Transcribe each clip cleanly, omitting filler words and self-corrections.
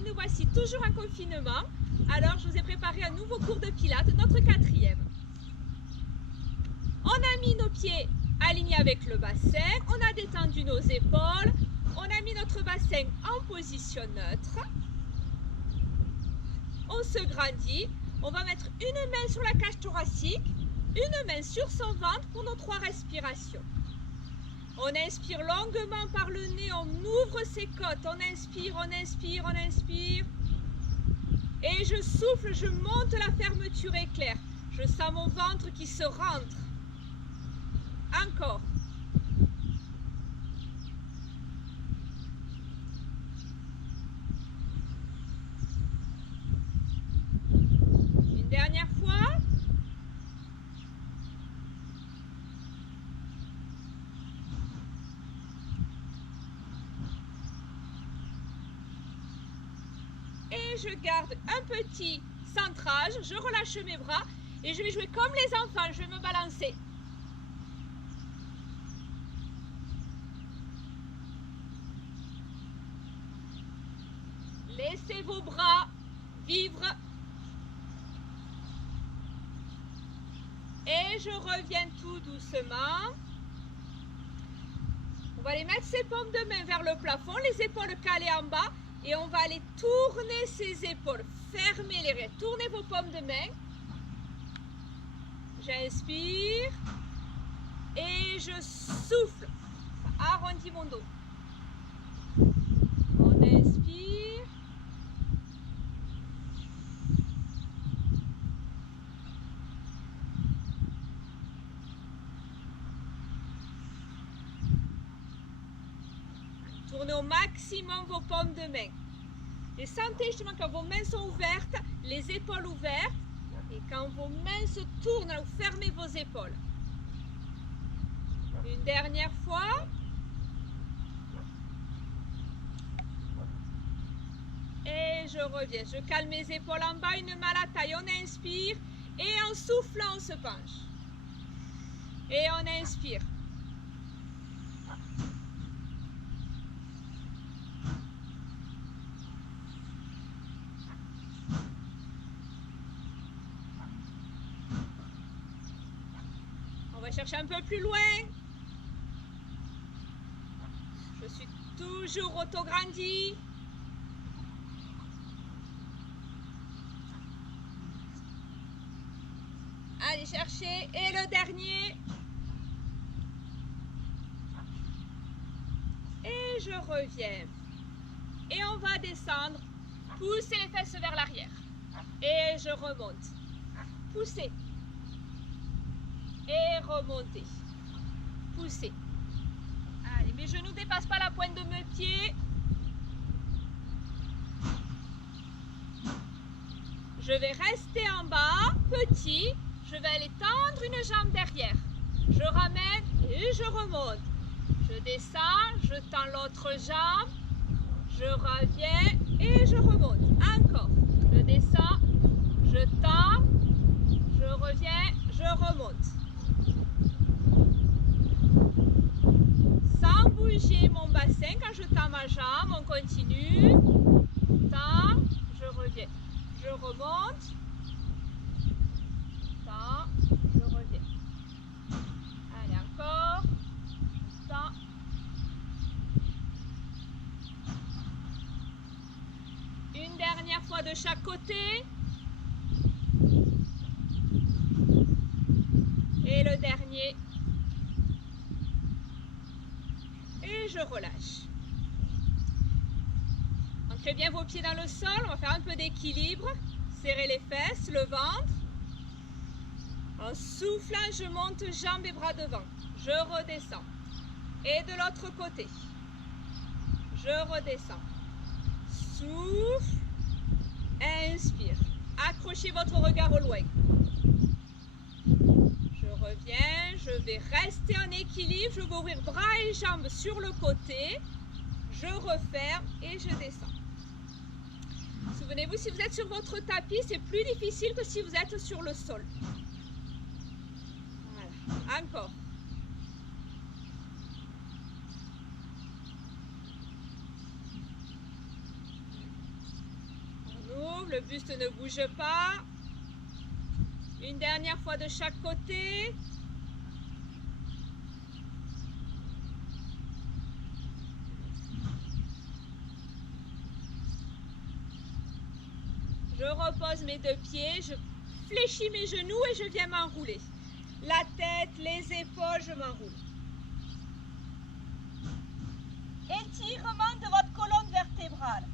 et nous voici toujours en confinement. Alors je vous ai préparé un nouveau cours de pilates, notre 4e. On a mis nos pieds alignés avec le bassin, on a détendu nos épaules, on a mis notre bassin en position neutre. On se grandit, on va mettre une main sur la cage thoracique, une main sur son ventre pour nos 3 respirations. On inspire longuement par le nez, on ouvre ses côtes, on inspire, on inspire, on inspire. Et je souffle, je monte la fermeture éclair. Je sens mon ventre qui se rentre. Encore. Une dernière fois. Et je garde un petit centrage, je relâche mes bras et je vais jouer comme les enfants, je vais me balancer. Laissez vos bras vivre. Et je reviens tout doucement. On va aller mettre ses paumes de main vers le plafond, les épaules calées en bas. Et on va aller tourner ses épaules, fermer les reins, tournez vos paumes de main. J'inspire et je souffle, ça arrondit mon dos. On inspire. Tournez au maximum vos paumes de main. Et sentez justement quand vos mains sont ouvertes, les épaules ouvertes. Et quand vos mains se tournent, vous fermez vos épaules. Une dernière fois. Et je reviens. Je calme mes épaules en bas, une main à la taille. On inspire. Et en soufflant, on se penche. Et on inspire. On va chercher un peu plus loin. Je suis toujours auto-grandi. Allez chercher. Et le dernier. Et je reviens. Et on va descendre. Poussez les fesses vers l'arrière. Et je remonte. Poussez. Et remontez. Poussez. Allez, mes genoux ne dépassent pas la pointe de mes pieds. Je vais rester en bas, petit. Je vais aller tendre une jambe derrière. Je ramène et je remonte. Je descends, je tends l'autre jambe. Je reviens et je remonte. Encore. Je descends, je tends, je reviens, je remonte. Sans bouger mon bassin, quand je tends ma jambe, on continue. Tends, je reviens. Je remonte. Tends, je reviens. Allez, encore. Tends. Une dernière fois de chaque côté. Et le dernier. Et je relâche. Ancrez bien vos pieds dans le sol. On va faire un peu d'équilibre. Serrez les fesses, le ventre. En soufflant, je monte jambes et bras devant. Je redescends. Et de l'autre côté. Je redescends. Souffle. Inspire. Accrochez votre regard au loin. Je reviens, je vais rester en équilibre, je vais ouvrir bras et jambes sur le côté, je referme et je descends. Souvenez-vous, si vous êtes sur votre tapis, c'est plus difficile que si vous êtes sur le sol. Voilà, encore. trouve, le buste ne bouge pas. Une dernière fois de chaque côté. Je repose mes deux pieds, je fléchis mes genoux et je viens m'enrouler. La tête, les épaules, je m'enroule. Étirement de votre colonne vertébrale.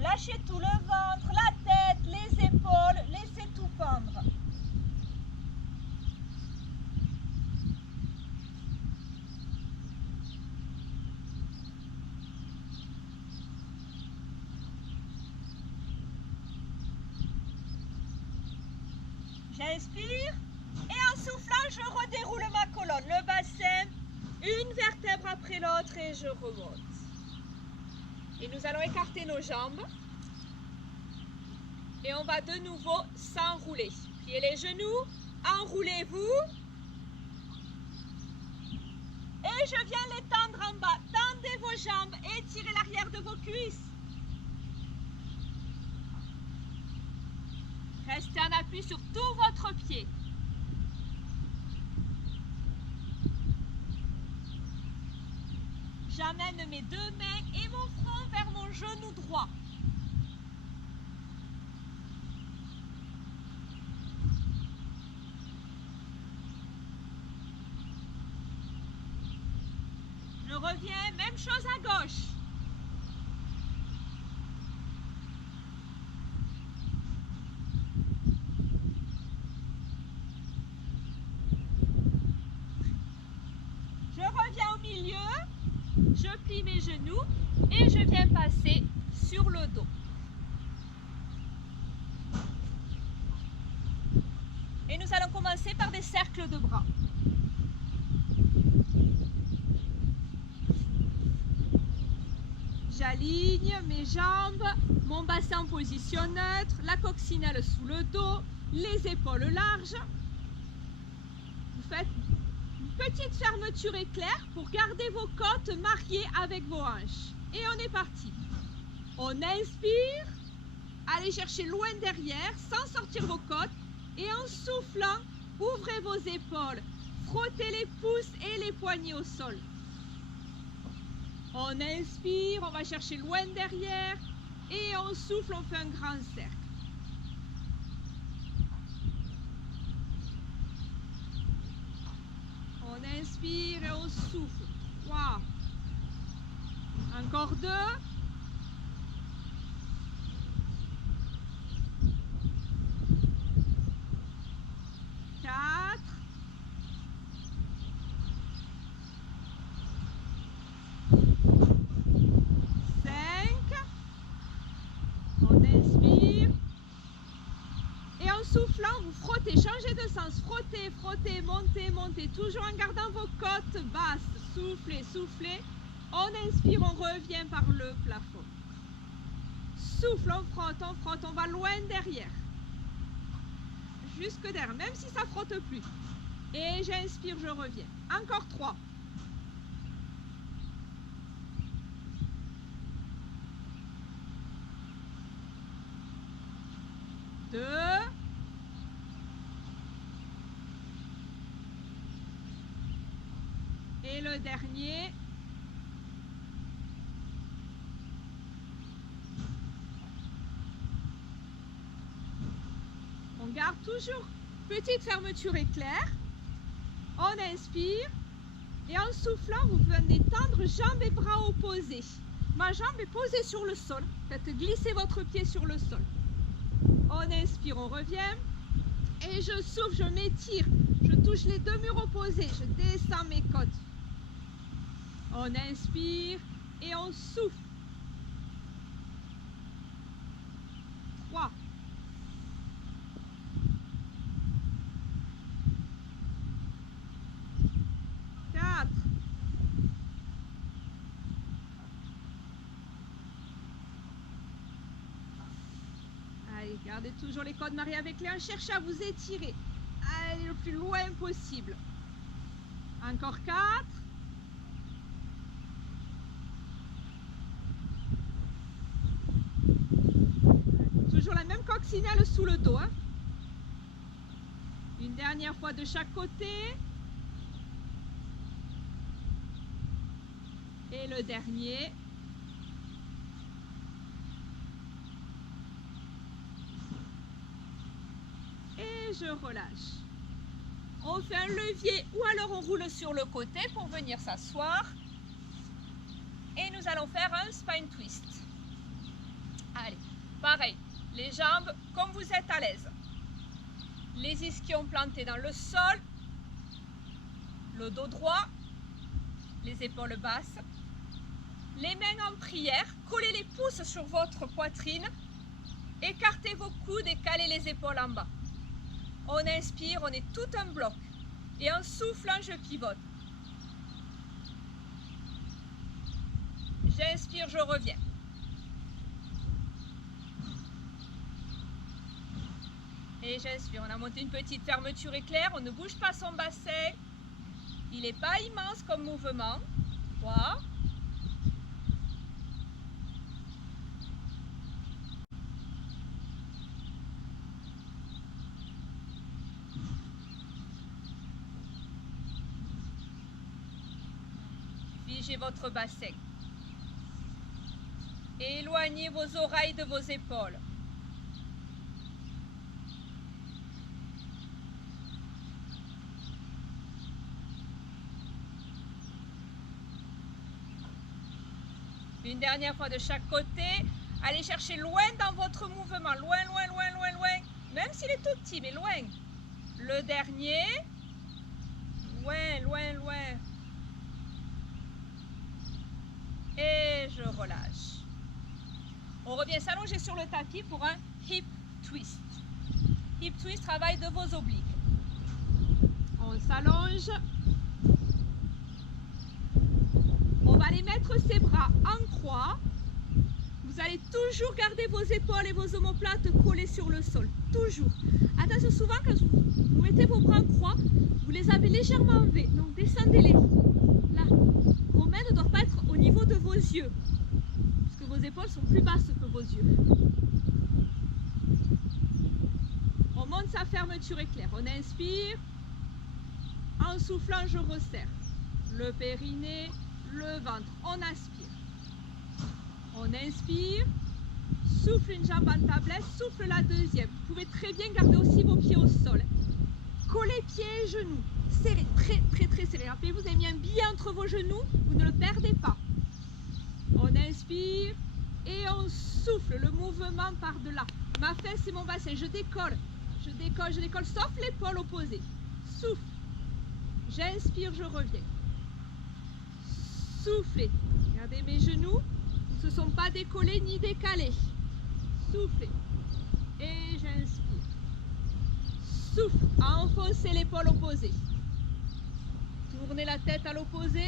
Lâchez tout, le ventre, la tête, les épaules, laissez tout pendre. J'inspire et en soufflant, je redéroule ma colonne, le bassin, une vertèbre après l'autre et je remonte. Et nous allons écarter nos jambes et on va de nouveau s'enrouler. Pliez les genoux, enroulez-vous et je viens les tendre en bas. Tendez vos jambes, étirez l'arrière de vos cuisses. Restez en appui sur tout votre pied. J'amène mes deux mains et mon front vers mon genou droit. Je reviens, même chose à gauche. Je reviens au milieu, je plie mes genoux et je viens passer sur le dos. Et nous allons commencer par des cercles de bras. J'aligne mes jambes, mon bassin en position neutre, la coccinelle sous le dos, les épaules larges. Vous faites une petite fermeture éclair pour garder vos côtes mariées avec vos hanches. Et on est parti. On inspire, allez chercher loin derrière sans sortir vos côtes. Et en soufflant, ouvrez vos épaules, frottez les pouces et les poignets au sol. On inspire, on va chercher loin derrière et on souffle, on fait un grand cercle. On inspire et on souffle. 3. Encore 2. 4. 5. On inspire. Et en soufflant, vous frottez, changez de sens. Frottez, frottez, montez, montez. Toujours en gardant vos côtes basses. Soufflez, soufflez. On inspire, on revient par le plafond. Souffle, on frotte, on va loin derrière. Jusque derrière, même si ça frotte plus. Et j'inspire, je reviens. Encore 3. 2. Et le dernier. On garde toujours petite fermeture éclair. On inspire. Et en soufflant, vous venez tendre jambes et bras opposés. Ma jambe est posée sur le sol. Faites glisser votre pied sur le sol. On inspire, on revient. Et je souffle, je m'étire. Je touche les deux murs opposés. Je descends mes côtes. On inspire et on souffle. 3. 4. 5. Gardez toujours les côtes mariées avec les hanches. Cherchez à vous étirer. Allez le plus loin possible. Encore 4. 5. coccinelle sous le dos. Hein. Une dernière fois de chaque côté. Et le dernier. Et je relâche. On fait un levier ou alors on roule sur le côté pour venir s'asseoir. Et nous allons faire un spine twist. Allez, pareil, les jambes comme vous êtes à l'aise. Les ischions plantés dans le sol. Le dos droit. Les épaules basses. Les mains en prière. Collez les pouces sur votre poitrine. Écartez vos coudes et calez les épaules en bas. On inspire, on est tout un bloc. Et en soufflant, je pivote. J'inspire, je reviens. Et j'inspire. On a monté une petite fermeture éclair. On ne bouge pas son bassin. Il n'est pas immense comme mouvement. 3. Figez votre bassin. Éloignez vos oreilles de vos épaules. Une dernière fois de chaque côté. Allez chercher loin dans votre mouvement. Loin, loin, loin, loin, loin. Même s'il est tout petit, mais loin. Le dernier. Loin, loin, loin. Et je relâche. On revient s'allonger sur le tapis pour un hip twist. Hip twist, travail de vos obliques. On s'allonge. On va aller mettre ses bras en croix. Vous allez toujours garder vos épaules et vos omoplates collées sur le sol. Toujours. Attention, souvent quand vous mettez vos bras en croix, vous les avez légèrement enlevés. Donc descendez-les. Là. Vos mains ne doivent pas être au niveau de vos yeux. Parce que vos épaules sont plus basses que vos yeux. On monte sa fermeture éclair. On inspire. En soufflant, je resserre. Le périnée, le ventre. On aspire. On inspire. Souffle une jambe en tablette. Souffle la deuxième. Vous pouvez très bien garder aussi vos pieds au sol. Collez pieds et genoux. Serré, très très très serré. Rappelez-vous, vous avez mis un billet entre vos genoux. Vous ne le perdez pas. On inspire. Et on souffle. Le mouvement part de là. Ma fesse et mon bassin. Je décolle. Je décolle, je décolle. Sauf l'épaule opposée. Souffle. J'inspire, je reviens. Soufflez. Regardez mes genoux. Ils ne se sont pas décollés ni décalés. Soufflez. Et j'inspire. Souffle. Enfoncez l'épaule opposée. Tournez la tête à l'opposé.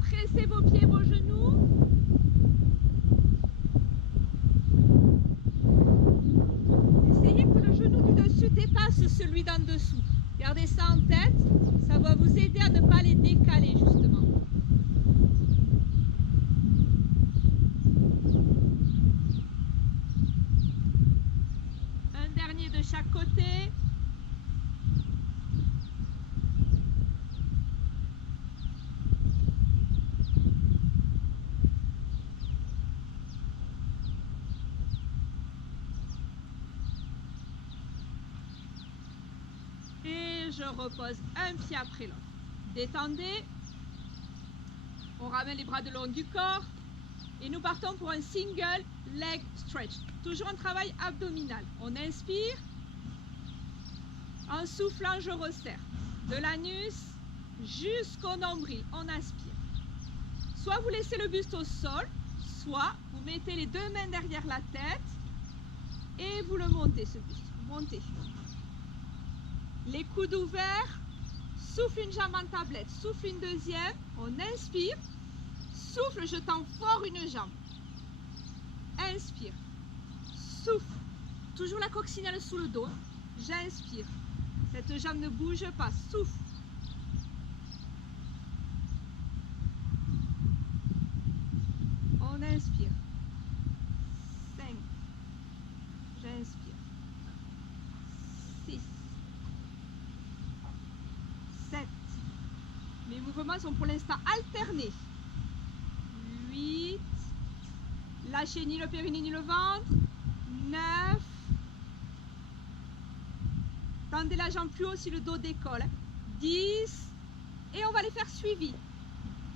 Pressez vos pieds, vos genoux. Essayez que le genou du dessus dépasse celui d'en dessous. Gardez ça en tête, ça va vous aider à ne pas les décaler justement. Un dernier de chaque côté. Je repose un pied après l'autre. Détendez. On ramène les bras de long du corps. Et nous partons pour un single leg stretch. Toujours un travail abdominal. On inspire. En soufflant, je resserre. De l'anus jusqu'au nombril. On aspire. Soit vous laissez le buste au sol, soit vous mettez les deux mains derrière la tête et vous le montez, ce buste. Montez. Les coudes ouverts, souffle une jambe en tablette, souffle une deuxième, on inspire, souffle, je tends fort une jambe. Inspire. Souffle. Toujours la coccinelle sous le dos. J'inspire. Cette jambe ne bouge pas. Souffle. On inspire. 5. J'inspire. 6. 7. Mes mouvements sont pour l'instant alternés. 8. Lâchez ni le périnée ni le ventre. 9. Tendez la jambe plus haut si le dos décolle. 10. Et on va les faire suivis.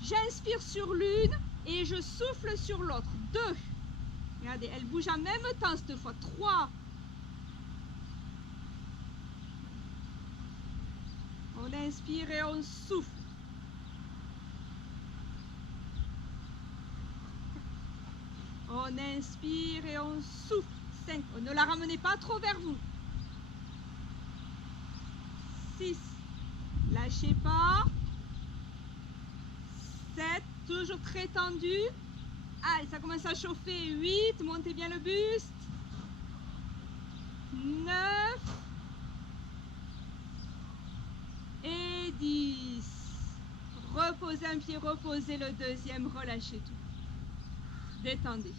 J'inspire sur l'une et je souffle sur l'autre. 2. Regardez, elle bouge en même temps cette fois. 3. On inspire et on souffle. On inspire et on souffle. 5. Ne la ramenez pas trop vers vous. 6. Lâchez pas. 7. Toujours très tendu. Allez, ça commence à chauffer. 8. Montez bien le buste. 9. Et 10. Reposez un pied, reposez le deuxième. Relâchez tout. Détendez.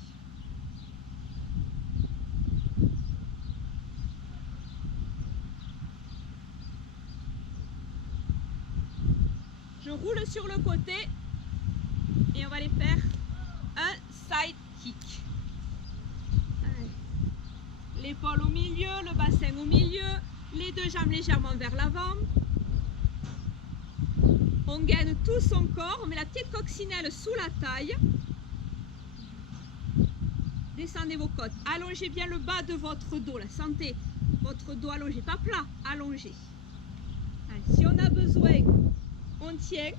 Je roule sur le côté et on va aller faire un side kick. L'épaule au milieu, le bassin au milieu, les deux jambes légèrement vers l'avant. On gaine tout son corps, on met la petite coccinelle sous la taille. Descendez vos côtes, allongez bien le bas de votre dos, là. Sentez votre dos allongé, pas plat, allongé. Allez, si on a besoin, on tient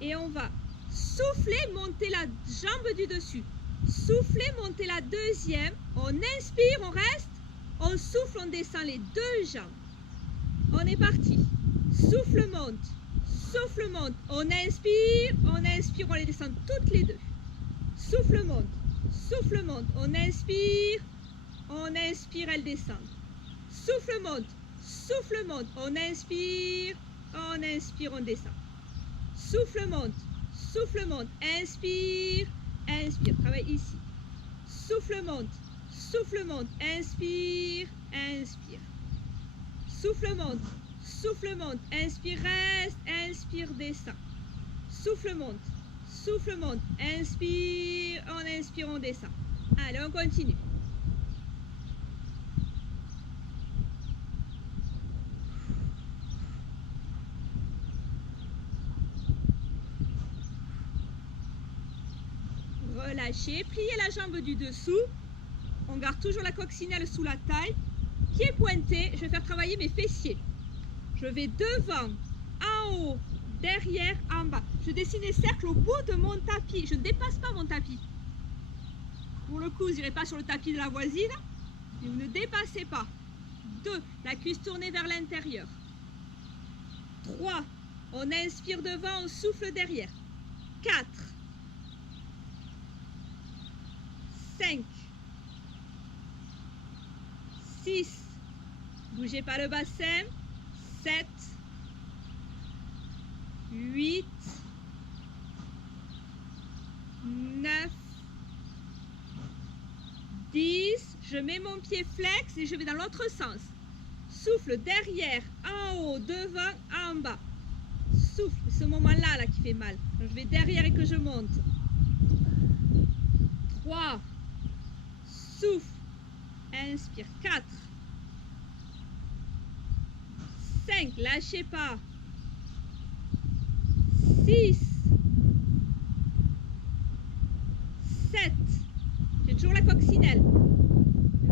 et on va souffler, monter la jambe du dessus. Souffler, monter la deuxième. On inspire, on reste. On souffle, on descend les deux jambes. On est parti. Souffle, monte. Souffle, monte. On inspire, on les descend toutes les deux. Souffle, monte. Souffle, monte. On inspire, elles descendent. Souffle, monte. Souffle, monte. On inspire, on descend. Souffle, monte. Souffle, monte. Inspire, inspire. Travaille ici. Souffle, monte. Souffle, monte. Inspire, inspire. Souffle, monte. Souffle, monte. Inspire, reste. Inspire, descend. Souffle, monte. Souffle, monte. Inspire, on descend. Allez, on continue. Relâchez, pliez la jambe du dessous. On garde toujours la coccinelle sous la taille. Pied pointé, je vais faire travailler mes fessiers. Je vais devant, en haut, derrière, en bas. Je dessine des cercles au bout de mon tapis. Je ne dépasse pas mon tapis. Pour le coup, vous n'irez pas sur le tapis de la voisine, mais vous ne dépassez pas. 2. La cuisse tournée vers l'intérieur. 3. On inspire devant, on souffle derrière. 4. 5. 6. Bougez pas le bassin. 7. 8. 9. 10. Je mets mon pied flex et je vais dans l'autre sens. Souffle derrière, en haut, devant, en bas. Souffle, ce moment-là là, qui fait mal. Quand je vais derrière et que je monte. 3. Souffle. Inspire. 4. 5. Lâchez pas. 6. 7. J'ai toujours la coccinelle.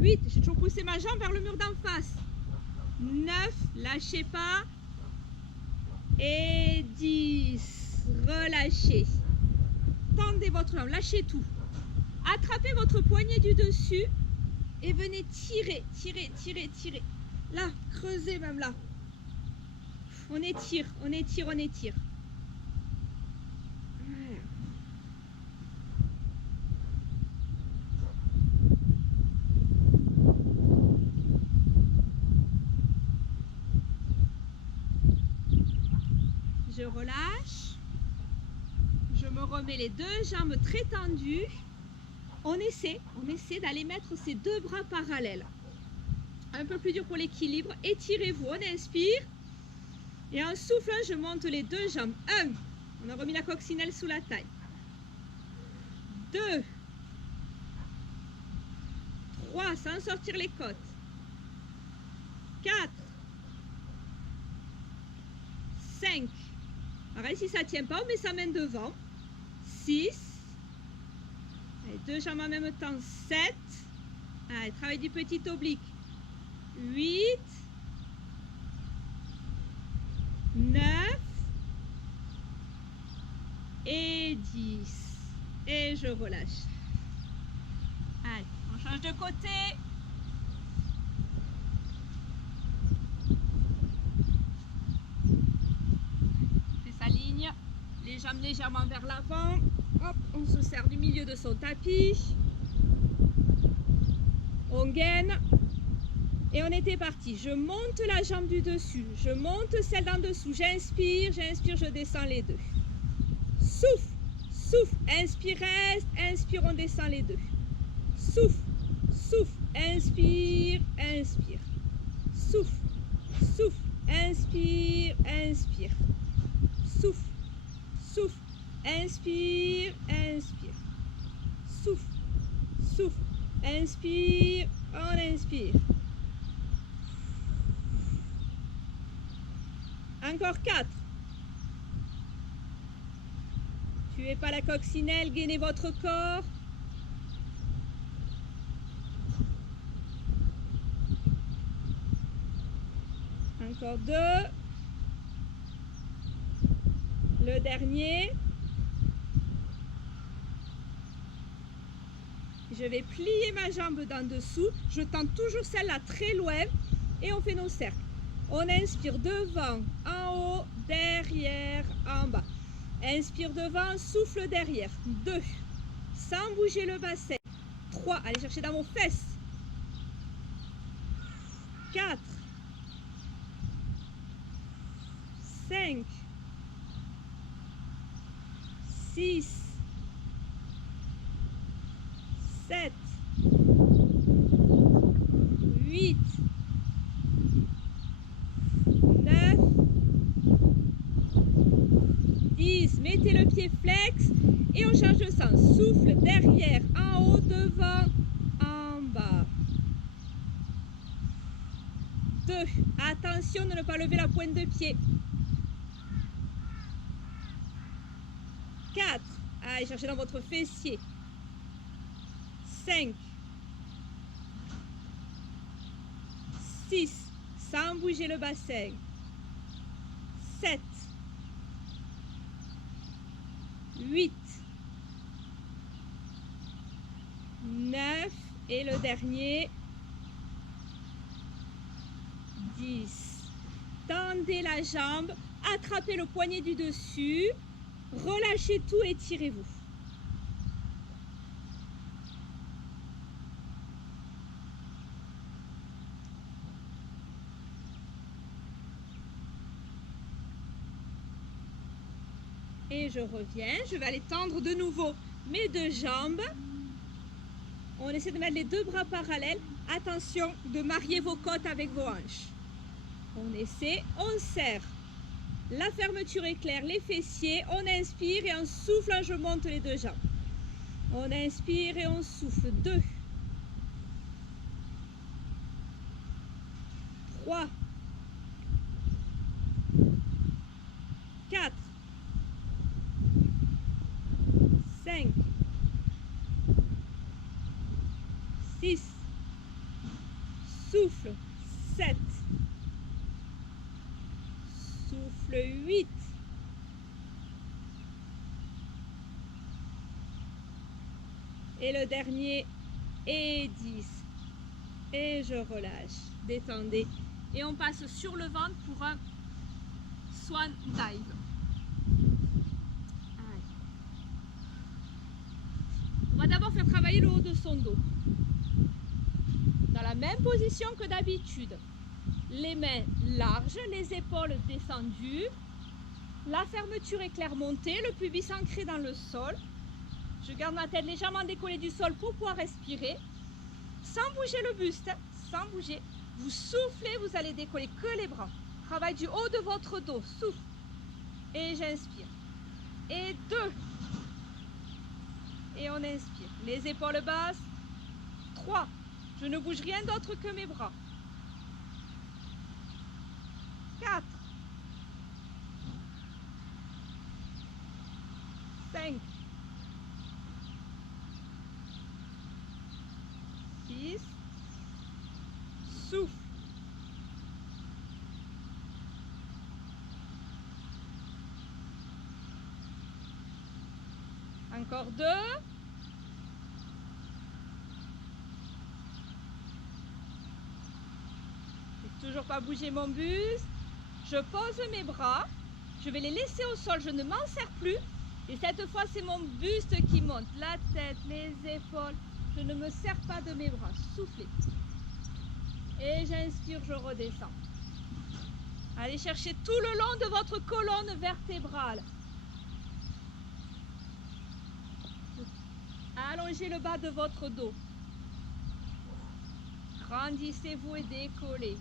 8. J'ai toujours poussé ma jambe vers le mur d'en face. 9. Lâchez pas. Et 10. Relâchez. Tendez votre jambe. Lâchez tout. Attrapez votre poignet du dessus et venez tirer, tirer, tirer, tirer. Là, creusez même là. On étire, on étire, on étire. Voilà. je relâche. Je me remets les deux jambes très tendues. On essaie d'aller mettre ces deux bras parallèles. Un peu plus dur pour l'équilibre. Étirez-vous, on inspire. Et en soufflant, je monte les deux jambes. 1, on a remis la coccinelle sous la taille. 2, 3, sans sortir les côtes. 4, 5. Pareil, si ça ne tient pas, on met sa main devant. 6. Allez, deux jambes en même temps. 7. Allez, travail du petit oblique. 8. 9. Et 10. Et je relâche. Allez, on change de côté. Les jambes légèrement vers l'avant. Hop, on se sert du milieu de son tapis. On gaine. Et on était parti. Je monte la jambe du dessus. Je monte celle d'en dessous. J'inspire, je descends les deux. Souffle, souffle. Inspire, reste. Inspire, on descend les deux. Souffle, souffle. Inspire, inspire. Souffle, souffle. Inspire, inspire. Souffle. Souffle, inspire, inspire. Souffle, souffle, inspire, on inspire. Encore 4. Tuez pas la coccinelle, gainez votre corps. Encore 2. Le dernier. Je vais plier ma jambe d'en dessous. Je tente toujours celle-là très loin. Et on fait nos cercles. On inspire devant, en haut, derrière, en bas. Inspire devant, souffle derrière. 2. Sans bouger le bassin. 3. Allez chercher dans vos fesses. 4. 5. 6, 7, 8, 9, 10. Mettez le pied flex et on change de sens. Souffle derrière, en haut, devant, en bas. 2. Attention de ne pas lever la pointe de pied. 4. Allez, cherchez dans votre fessier. 5. 6. Sans bouger le bassin. 7. 8. 9. Et le dernier. 10. Tendez la jambe. Attrapez le poignet du dessus. Relâchez tout et tirez-vous. Et je reviens. Je vais aller tendre de nouveau mes deux jambes. On essaie de mettre les deux bras parallèles. Attention de marier vos côtes avec vos hanches. On essaie, on serre. La fermeture est claire, les fessiers, on inspire et en soufflant, je monte les deux jambes. On inspire et on souffle. 2, 3, 4, 5, 6, souffle, 7, souffle 8, et le dernier et 10, et je relâche, détendez, et on passe sur le ventre pour un swan dive. On va d'abord faire travailler le haut de son dos. Dans la même position que d'habitude. Les mains larges, les épaules descendues. La fermeture éclair montée, le pubis ancré dans le sol. Je garde ma tête légèrement décollée du sol pour pouvoir respirer. Sans bouger le buste, sans bouger. Vous soufflez, vous allez décoller que les bras. Travail du haut de votre dos. Souffle. Et j'inspire. Et 2. Et on inspire. Les épaules basses. 3. Je ne bouge rien d'autre que mes bras. 4. 5. 6. Souffle. Encore 2. Toujours pas bouger mon buste. Je pose mes bras. Je vais les laisser au sol. Je ne m'en sers plus. Et cette fois, c'est mon buste qui monte. La tête, les épaules. Je ne me sers pas de mes bras. Soufflez. Et j'inspire, je redescends. Allez chercher tout le long de votre colonne vertébrale. Allongez le bas de votre dos. Grandissez-vous et décollez.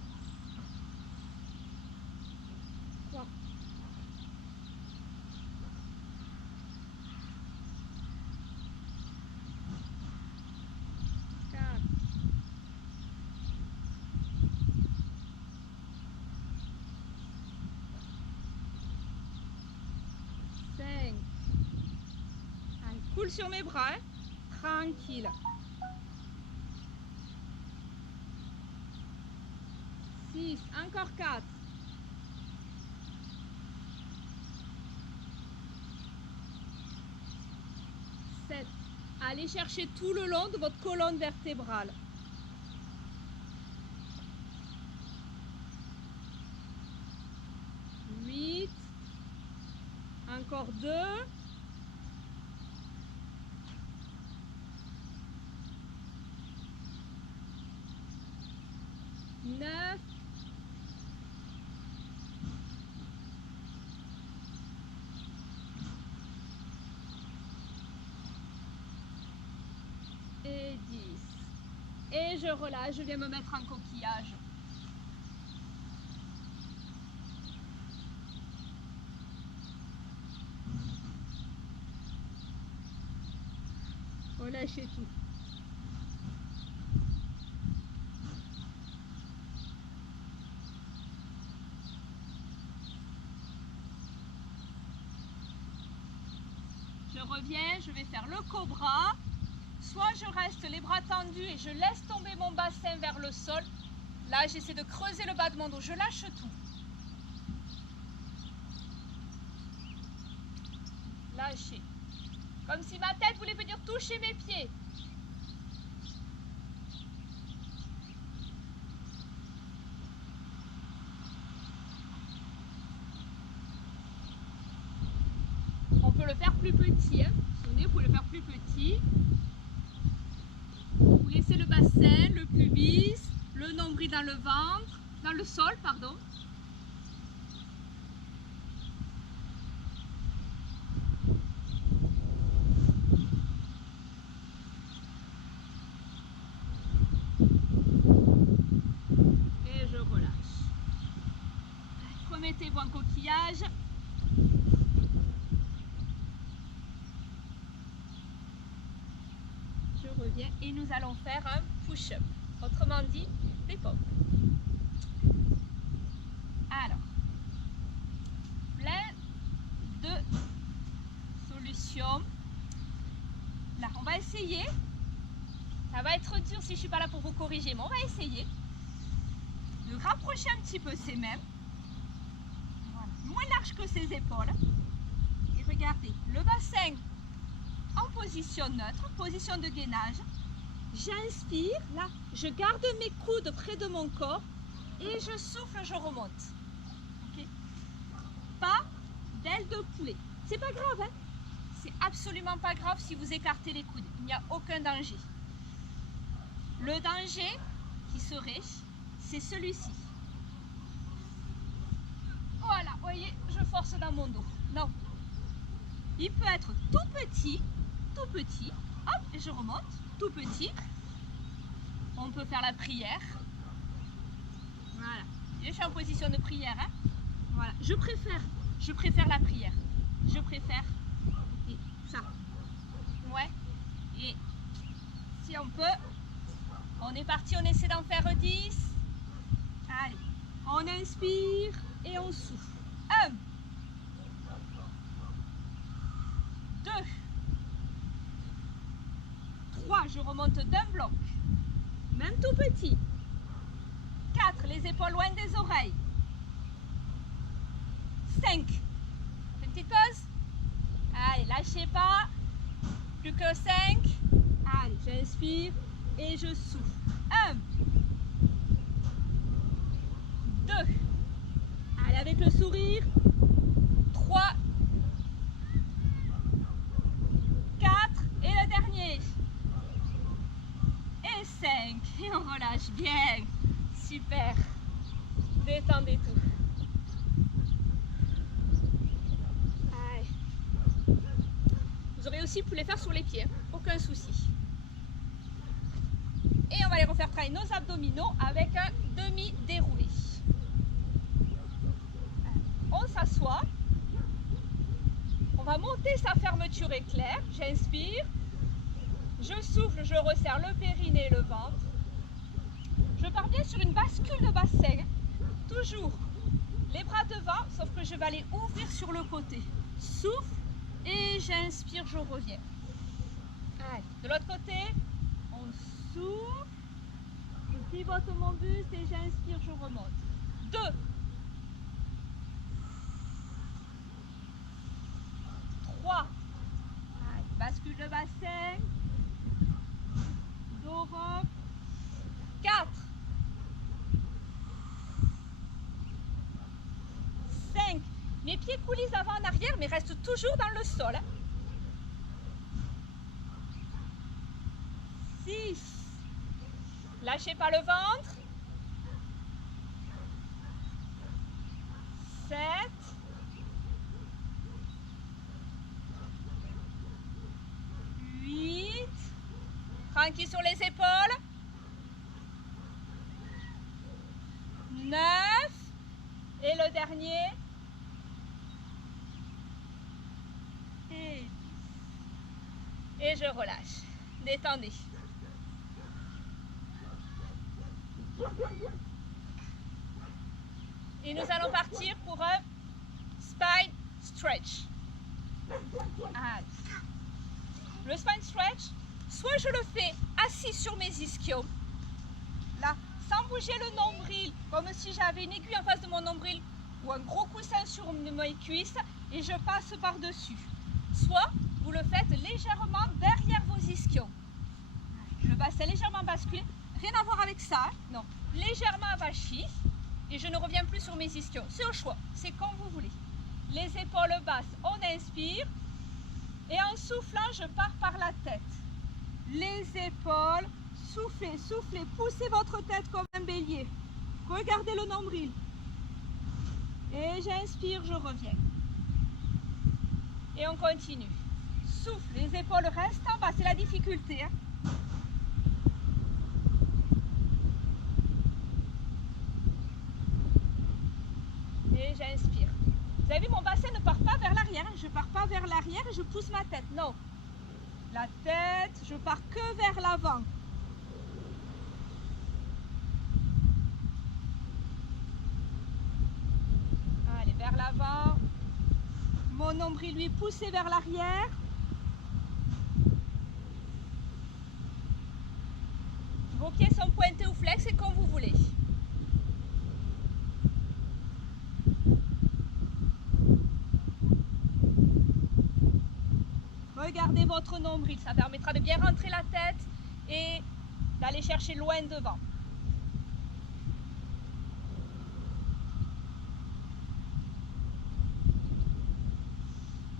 3. 4. 5. Allez, coule sur mes bras, hein. Tranquille. 6. Encore 4. 7. Allez chercher tout le long de votre colonne vertébrale. 8. Encore 2. 9. Et 10. Et je relâche, je viens me mettre en coquillage. Relâchez tout. Je reviens, je vais faire le cobra. Soit je reste les bras tendus et je laisse tomber mon bassin vers le sol. Là, j'essaie de creuser le bas de mon dos. Je lâche tout. Lâchez. Comme si ma tête voulait venir toucher mes pieds. On peut le faire plus petit. Hein. Vous pouvez le faire plus petit. Vous laissez le bassin, le pubis, le nombril dans le ventre, dans le sol, pardon. Et je relâche. Remettez-vous en coquillage. Je reviens et nous allons faire un push-up. Autrement dit, des pompes. Alors, plein de solutions. Là, on va essayer. Ça va être dur si je ne suis pas là pour vous corriger, mais on va essayer de rapprocher un petit peu ses mains. Voilà. Moins large que ses épaules. Et regardez, le bassin en position neutre, position de gainage. J'inspire, là, je garde mes coudes près de mon corps et je souffle, je remonte. Okay. Pas d'aile de poulet. C'est pas grave, hein? C'est absolument pas grave si vous écartez les coudes. Il n'y a aucun danger. Le danger qui serait, c'est celui-ci. Voilà, voyez, je je force dans mon dos. Non. Il peut être tout petit. Hop, et je remonte. Tout petit. On peut faire la prière. Voilà. Je suis en position de prière. Hein. Voilà. Je préfère la prière. Je préfère. Et ça. Ouais. Et si on peut, on est parti, on essaie d'en faire 10. Allez. On inspire et on souffle. 1, 2, 3, je remonte d'un bloc. Même tout petit. 4, les épaules loin des oreilles. 5, une petite pause. Allez, lâchez pas. Plus que 5. Allez, j'inspire et je souffle. 1, 2. Allez, avec le sourire. 3, 4. Et le dernier. Et 5. Et on relâche bien. Super. Détendez tout. Allez. Vous aurez aussi pu les faire sur les pieds. Hein. Aucun souci. Et on va les refaire travailler nos abdominaux avec un demi-déroulé. On s'assoit. On va monter sa fermeture éclair. J'inspire. Je souffle, je resserre le périnée et le ventre. Je pars bien sur une bascule de bassin. Toujours les bras devant, sauf que je vais aller ouvrir sur le côté. Souffle et j'inspire, je reviens. Allez, de l'autre côté, on souffle. Je pivote mon buste et j'inspire, je remonte. 2. 3. Allez, bascule le bassin. Dos rond. 4. 5. Mes pieds coulissent avant en arrière, mais restent toujours dans le sol. 6. Lâchez pas le ventre. 7. 8. Tranquille sur les épaules. 9. Et le dernier. Et je relâche. Détendez. Et nous allons partir pour un spine stretch. Allez. Le spine stretch, soit je le fais assis sur mes ischios, là, sans bouger le nombril, comme si j'avais une aiguille en face de mon nombril ou un gros coussin sur mes cuisses et je passe par-dessus. Soit vous le faites légèrement derrière vos ischios. Le bassin légèrement basculé, rien à voir avec ça, hein, non, légèrement avachi et je ne reviens plus sur mes ischios. C'est au choix, c'est comme vous voulez. Les épaules basses, on inspire et en soufflant, je pars par la tête. Les épaules, soufflez, soufflez, poussez votre tête comme un bélier. Regardez le nombril. Et j'inspire, je reviens. Et on continue. Souffle, les épaules restent en bas, c'est la difficulté. Hein. Et j'inspire. Vous avez vu, mon bassin ne part pas vers l'arrière. Je ne pars pas vers l'arrière et je pousse ma tête. Non. La tête, je pars que vers l'avant. Allez, vers l'avant. Mon nombril lui poussé vers l'arrière. Vos pieds sont pointés ou flex, c'est comme vous voulez. Regardez votre nombril, ça permettra de bien rentrer la tête et d'aller chercher loin devant.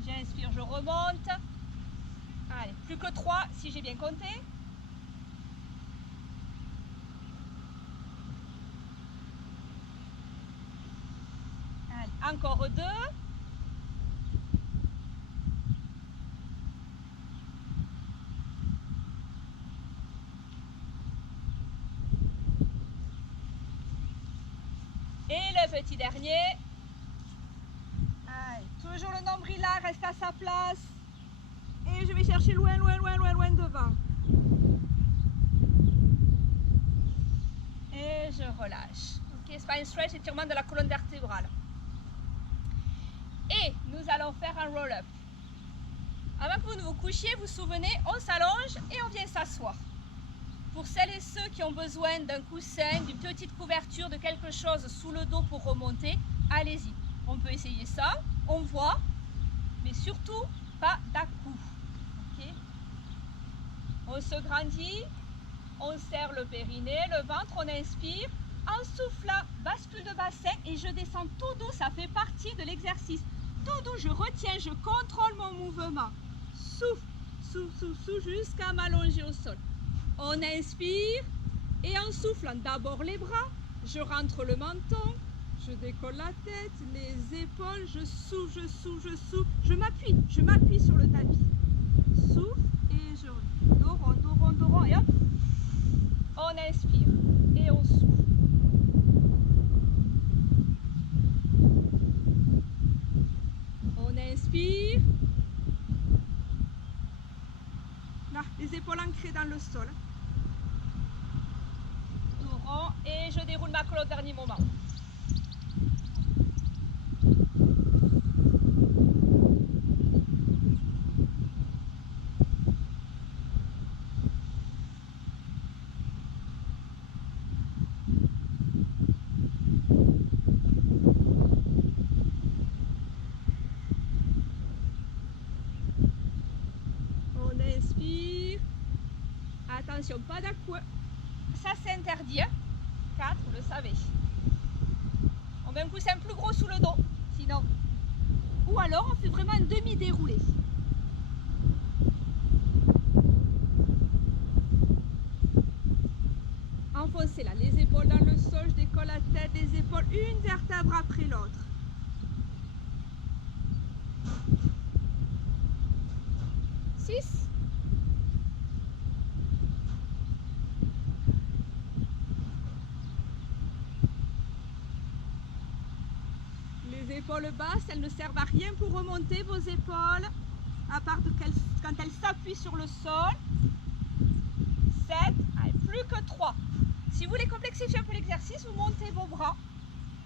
J'inspire, je remonte. Allez, plus que 3 si j'ai bien compté. Allez, encore 2. petit dernier. Allez, toujours le nombril là, reste à sa place. Et je vais chercher loin, loin, loin, loin, loin devant. Et je relâche. Ok, spine stretch, étirement de la colonne vertébrale. Et nous allons faire un roll-up. Avant que vous ne vous couchiez, vous vous souvenez, on s'allonge et on vient s'asseoir. Pour celles et ceux qui ont besoin d'un coussin, d'une petite couverture, de quelque chose sous le dos pour remonter, allez-y. On peut essayer ça, on voit, mais surtout pas d'à-coup. Okay. On se grandit, on serre le périnée, le ventre, on inspire. En soufflant, bascule de bassin et je descends tout doux, ça fait partie de l'exercice. Tout doux, je retiens, je contrôle mon mouvement. Souffle, souffle, souffle, souffle jusqu'à m'allonger au sol. On inspire et en soufflant d'abord les bras, je rentre le menton, je décolle la tête, les épaules, je souffle, je souffle, je souffle, je m'appuie sur le tapis. Souffle et je reviens. Dos rond, dos rond, dos rond et hop, on inspire et on souffle. On inspire. Là, les épaules ancrées dans le sol. Et je déroule ma colonne au dernier moment. On inspire. Attention, pas d'à-coup. Ça c'est interdit. 4, vous le savez. On met un coussin plus gros sous le dos, sinon. Ou alors on fait vraiment un demi-déroulé. Enfoncez là, les épaules dans le sol, je décolle la tête, les épaules, une vertèbre après l'autre. Six. Les épaules basses, elles ne servent à rien pour remonter vos épaules, à part quand elles s'appuient sur le sol. 7, allez, plus que 3. Si vous voulez complexifier un peu l'exercice, vous montez vos bras.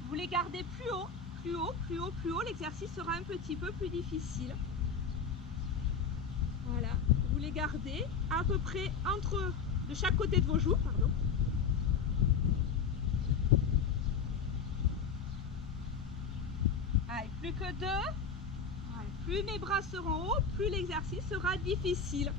Vous les gardez plus haut, plus haut, plus haut, plus haut. L'exercice sera un petit peu plus difficile. Voilà, vous les gardez à peu près de chaque côté de vos joues, pardon. Allez, plus que 2. Allez, plus mes bras seront hauts, plus l'exercice sera difficile.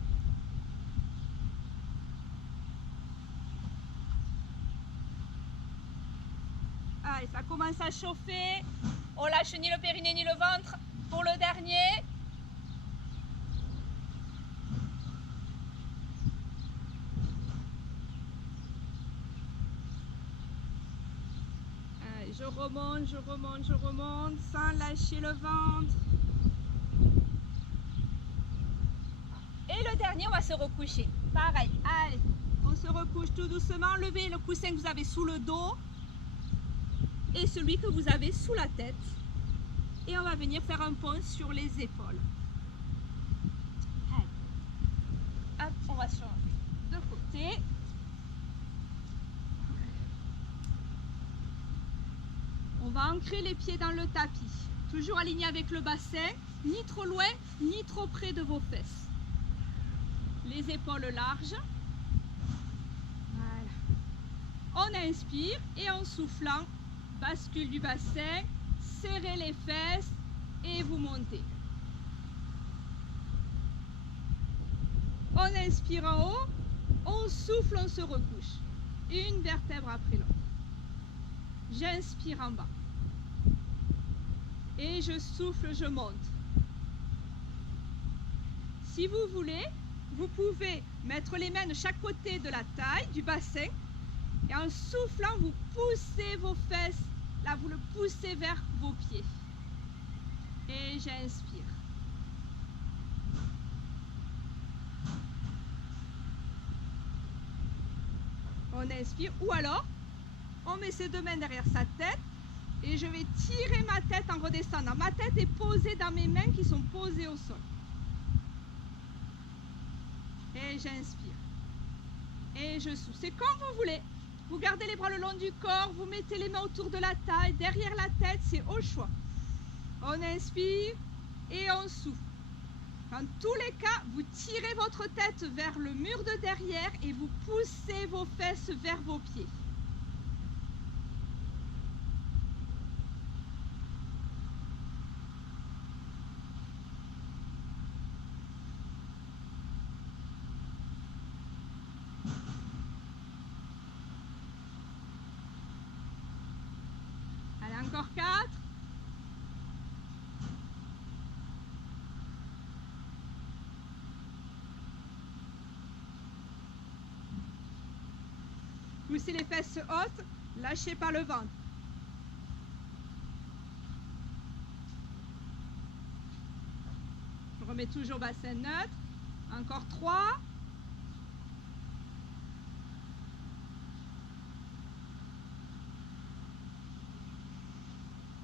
Allez, ça commence à chauffer. On lâche ni le périnée ni le ventre pour le dernier. Allez, je remonte, je remonte, je remonte sans lâcher le ventre. Et le dernier, on va se recoucher. Pareil, allez, on se recouche tout doucement. Levez le coussin que vous avez sous le dos et celui que vous avez sous la tête. Et on va venir faire un pont sur les épaules. Allez. Hop, on va changer de côté. On va ancrer les pieds dans le tapis. Toujours aligné avec le bassin, ni trop loin, ni trop près de vos fesses. Les épaules larges. Voilà. On inspire et en soufflant, bascule du bassin, serrez les fesses et vous montez. On inspire en haut, on souffle, on se recouche. Une vertèbre après l'autre. J'inspire en bas. Et je souffle, je monte. Si vous voulez, vous pouvez mettre les mains de chaque côté de la taille, du bassin. Et en soufflant, vous poussez vos fesses. Là, vous le poussez vers vos pieds. Et j'inspire. On inspire. Ou alors, on met ses deux mains derrière sa tête Et je vais tirer ma tête en redescendant. Ma tête est posée dans mes mains qui sont posées au sol. Et j'inspire. Et je souffle. C'est comme vous voulez. Vous gardez les bras le long du corps, vous mettez les mains autour de la taille, derrière la tête, c'est au choix. On inspire et on souffle. Dans tous les cas, vous tirez votre tête vers le mur de derrière et vous poussez vos fesses vers vos pieds. Allez, encore 4. Poussez les fesses hautes, lâchez pas le ventre. Je remets toujours bassin neutre. Encore 3.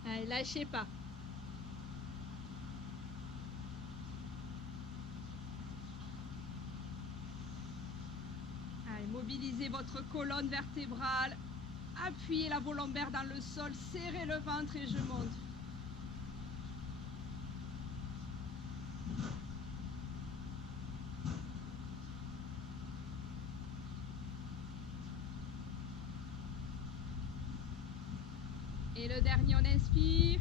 Allez, lâchez pas. Allez, mobilisez votre colonne vertébrale. Appuyez la voie lombaire dans le sol. Serrez le ventre et je monte. Et le dernier, on inspire.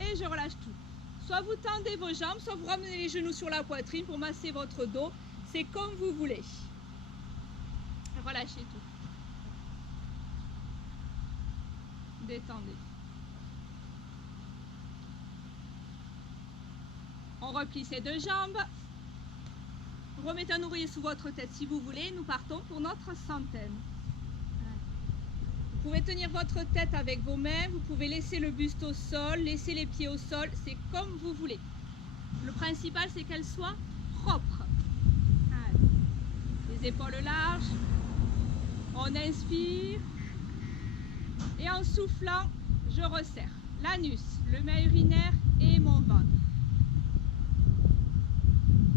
Et je relâche tout. Soit vous tendez vos jambes, soit vous ramenez les genoux sur la poitrine pour masser votre dos. C'est comme vous voulez. Relâchez tout. Détendez. On replie ses deux jambes. Remettez un oreiller sous votre tête si vous voulez. Nous partons pour notre centaine. Vous pouvez tenir votre tête avec vos mains. Vous pouvez laisser le buste au sol, laisser les pieds au sol. C'est comme vous voulez. Le principal, c'est qu'elle soit propre. Allez. Les épaules larges. On inspire. Et en soufflant, je resserre l'anus, le main urinaire et mon ventre.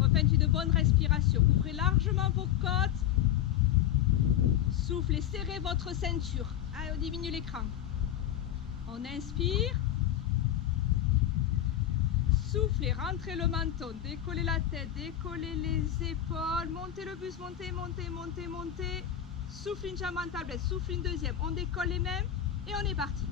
Refaites une bonne respiration. Ouvrez largement vos côtes. Soufflez, serrez votre ceinture. Allez, on diminue l'écran. On inspire. Soufflez, rentrez le menton, décollez la tête, décollez les épaules, montez le buste, montez, montez, montez, montez. Souffle une jambe en tablette, souffle une deuxième. On décolle les mains et on est parti.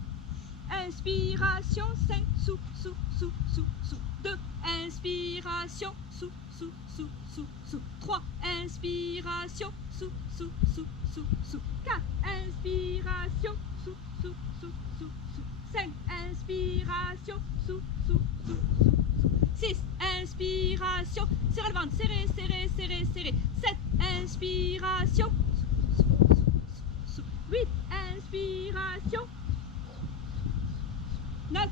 Inspiration, 5, sous, sous, sous, sous, sous. 2, inspiration, sous, sous, sous, sous, sous. 3, inspiration, sous, sous, sous, sous, sous. 4, inspiration, sous, sous, sous, sous, sous. 5, inspiration, sous, sous, sous, sous, sous. 6, inspiration, serrez le ventre, serrez, serrez, serrez, serrez. 7, inspiration, sous, sous, sous, sous. 8, inspiration. 9,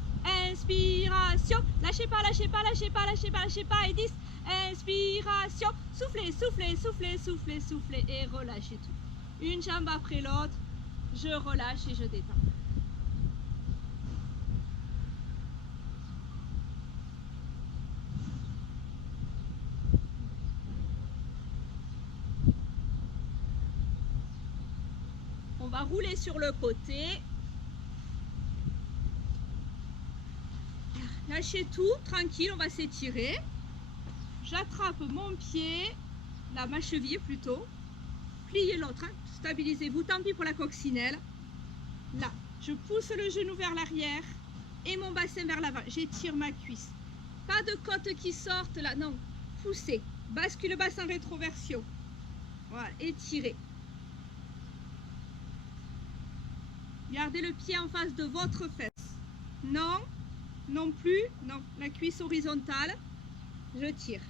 inspiration, lâchez pas, lâchez pas, lâchez pas, lâchez pas, lâchez pas, et 10, inspiration, soufflez, soufflez, soufflez, soufflez, soufflez, et relâchez tout. Une jambe après l'autre, je relâche et je détends. On va rouler sur le côté. Lâchez tout, tranquille, on va s'étirer. J'attrape mon pied, ma cheville plutôt. Pliez l'autre, hein. Stabilisez-vous, tant pis pour la coccinelle. Là, je pousse le genou vers l'arrière et mon bassin vers l'avant. J'étire ma cuisse. Pas de côte qui sortent là, non. Poussez, bascule le bassin en rétroversion. Voilà, étirez. Gardez le pied en face de votre fesse. Non. Non plus, non, la cuisse horizontale, je tire.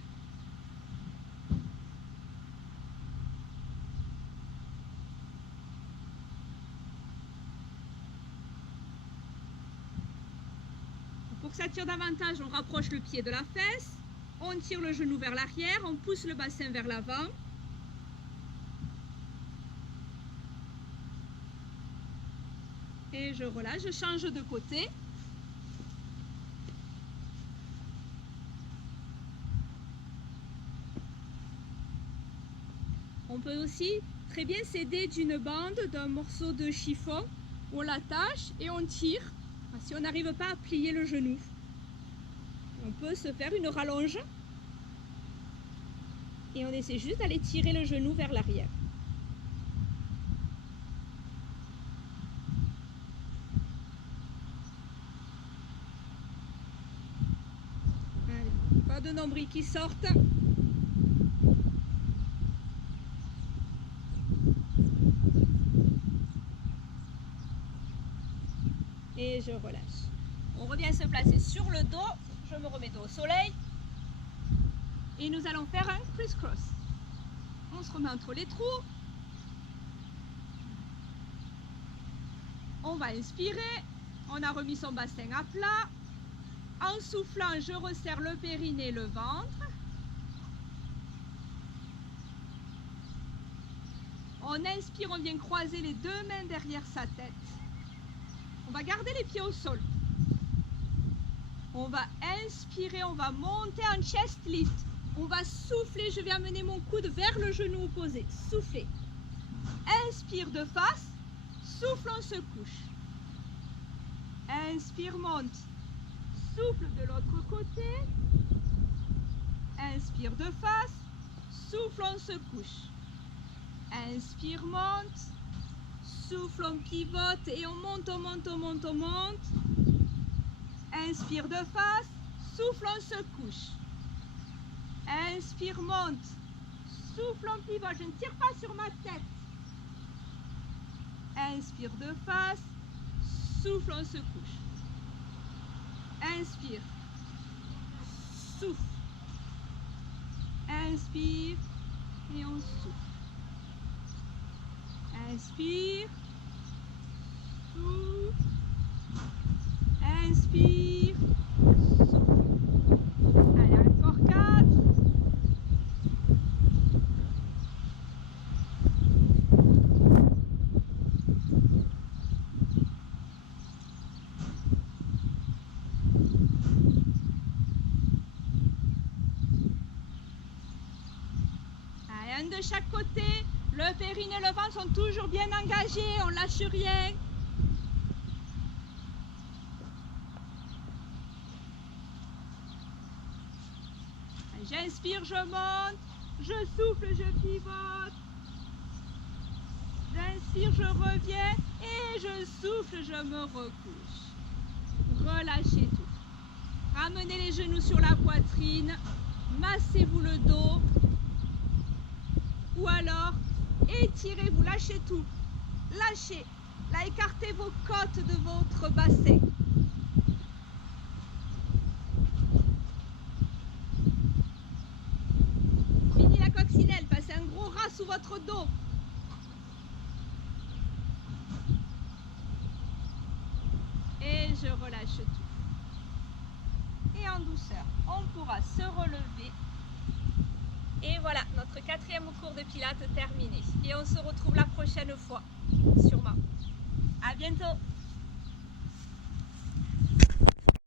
que ça tire davantage, on rapproche le pied de la fesse, on tire le genou vers l'arrière, on pousse le bassin vers l'avant. Et je relâche, je change de côté. On peut aussi très bien s'aider d'une bande, d'un morceau de chiffon, où on l'attache et on tire, si on n'arrive pas à plier le genou. On peut se faire une rallonge et on essaie juste d'aller tirer le genou vers l'arrière. Pas de nombril qui sortent. Et je relâche. On revient se placer sur le dos. Je me remets dos au soleil. Et nous allons faire un criss-cross. On se remet entre les trous. On va inspirer. On a remis son bassin à plat. En soufflant, je resserre le périnée et le ventre. On inspire, on vient croiser les deux mains derrière sa tête. On va garder les pieds au sol. On va inspirer, on va monter en chest lift. On va souffler, je vais amener mon coude vers le genou opposé. Soufflez. Inspire de face, souffle, on se couche. Inspire, monte. Souffle de l'autre côté. Inspire de face, souffle, on se couche. Inspire, monte. Souffle, on pivote et on monte, on monte, on monte, on monte. Inspire de face, souffle, on se couche. Inspire, monte. Souffle, on pivote. Je ne tire pas sur ma tête. Inspire de face, souffle, on se couche. Inspire. Souffle. Inspire et on souffle. Inspire. Souffle. Inspire. Souffle. Allez, encore 4. Allez, un de chaque côté. Le périnée et le ventre sont toujours bien engagés, on lâche rien. J'inspire, je monte, je souffle, je pivote. J'inspire, je reviens et je souffle, je me recouche. Relâchez tout. Ramenez les genoux sur la poitrine, massez-vous le dos. Ou alors, étirez-vous, lâchez tout. Lâchez. Là, écartez vos côtes de votre bassin. Fini la coccinelle, passez un gros ras sous votre dos. Et je relâche tout. Et en douceur, on pourra se relever. Et voilà, notre 4e cours de pilates terminé. Et on se retrouve la prochaine fois, sûrement. À bientôt!